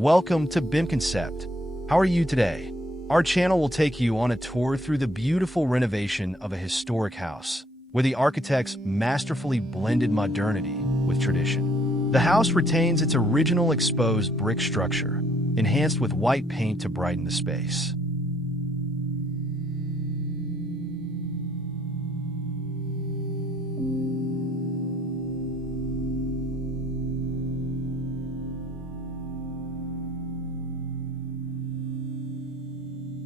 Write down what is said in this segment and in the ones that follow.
Welcome to BIM Concept. How are you today? Our channel will take you on a tour through the beautiful renovation of a historic house, where the architects masterfully blended modernity with tradition. The house retains its original exposed brick structure, enhanced with white paint to brighten the space.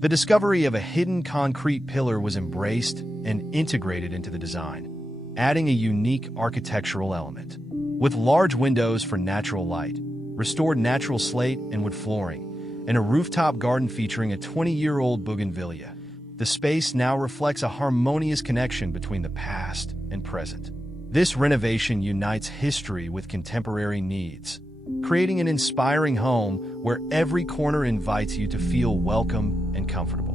The discovery of a hidden concrete pillar was embraced and integrated into the design, adding a unique architectural element. With large windows for natural light, restored natural slate and wood flooring, and a rooftop garden featuring a 20-year-old Bougainvillea, the space now reflects a harmonious connection between the past and present. This renovation unites history with contemporary needs, creating an inspiring home where every corner invites you to feel welcome and comfortable.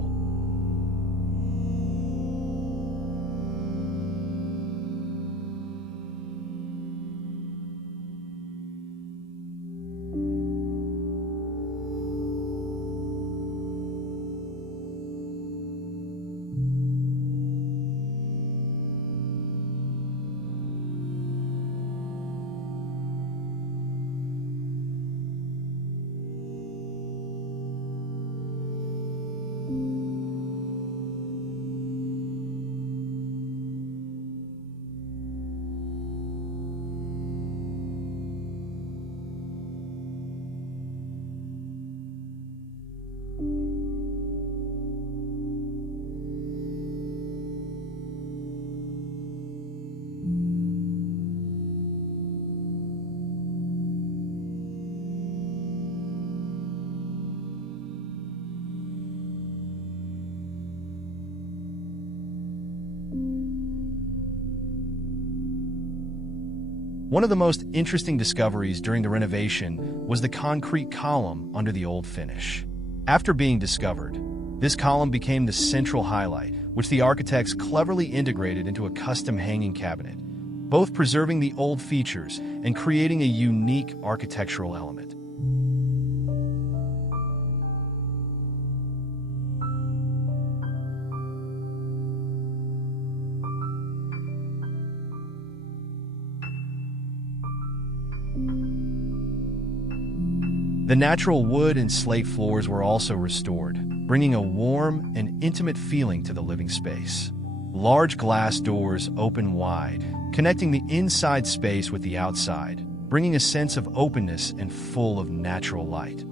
One of the most interesting discoveries during the renovation was the concrete column under the old finish. After being discovered, this column became the central highlight, which the architects cleverly integrated into a custom hanging cabinet, both preserving the old features and creating a unique architectural element. The natural wood and slate floors were also restored, bringing a warm and intimate feeling to the living space. Large glass doors open wide, connecting the inside space with the outside, bringing a sense of openness and full of natural light.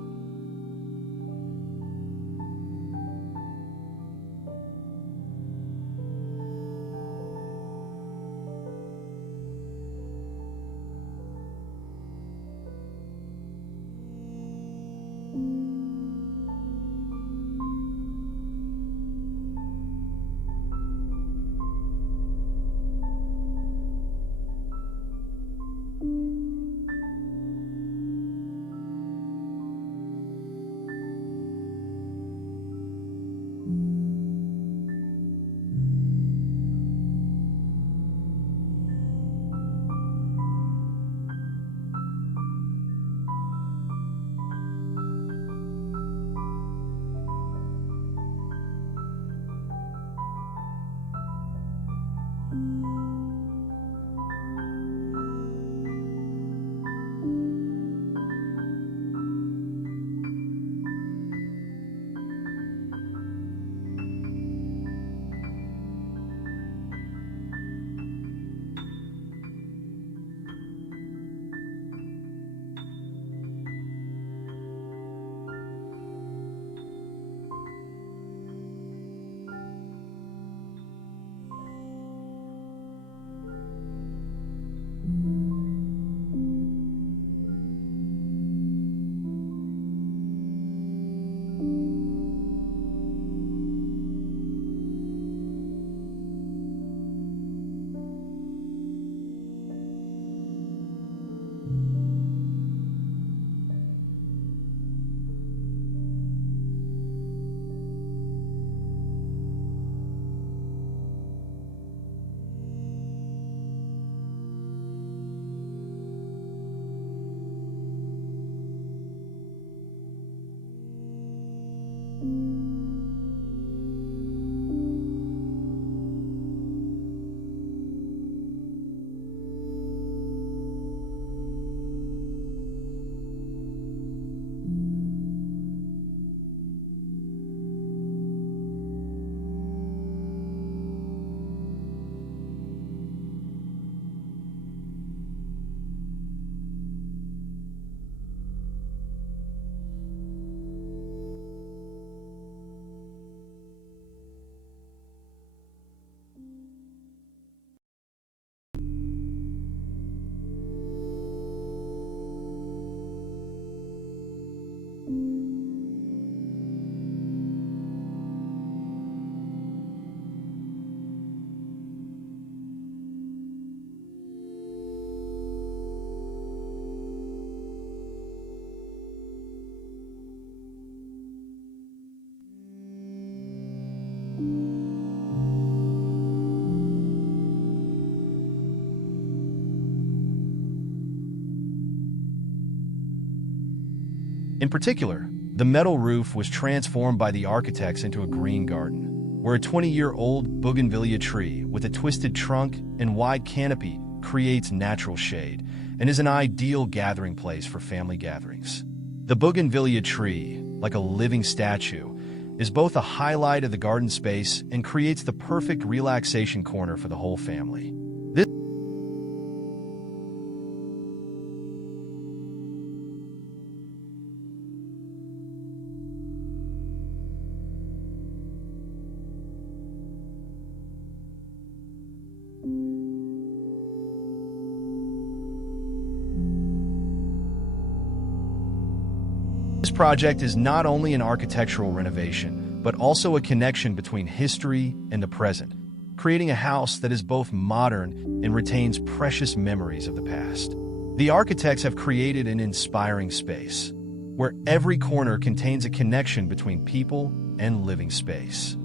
In particular, the metal roof was transformed by the architects into a green garden, where a 20-year-old Bougainvillea tree with a twisted trunk and wide canopy creates natural shade and is an ideal gathering place for family gatherings. The Bougainvillea tree, like a living statue, is both a highlight of the garden space and creates the perfect relaxation corner for the whole family. This project is not only an architectural renovation, but also a connection between history and the present, creating a house that is both modern and retains precious memories of the past. The architects have created an inspiring space, where every corner contains a connection between people and living space.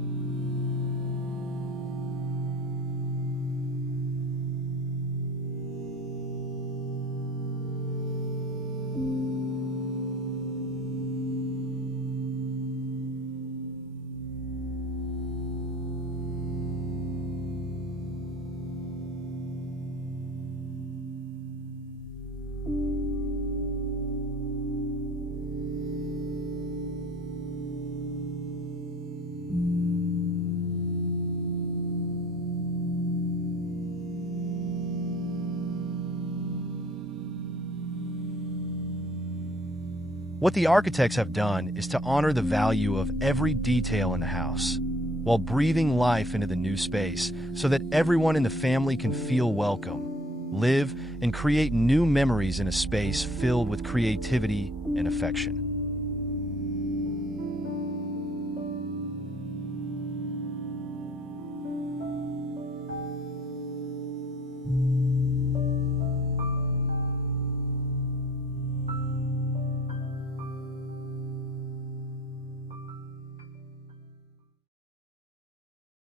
What the architects have done is to honor the value of every detail in the house, while breathing life into the new space so that everyone in the family can feel welcome, live, and create new memories in a space filled with creativity and affection.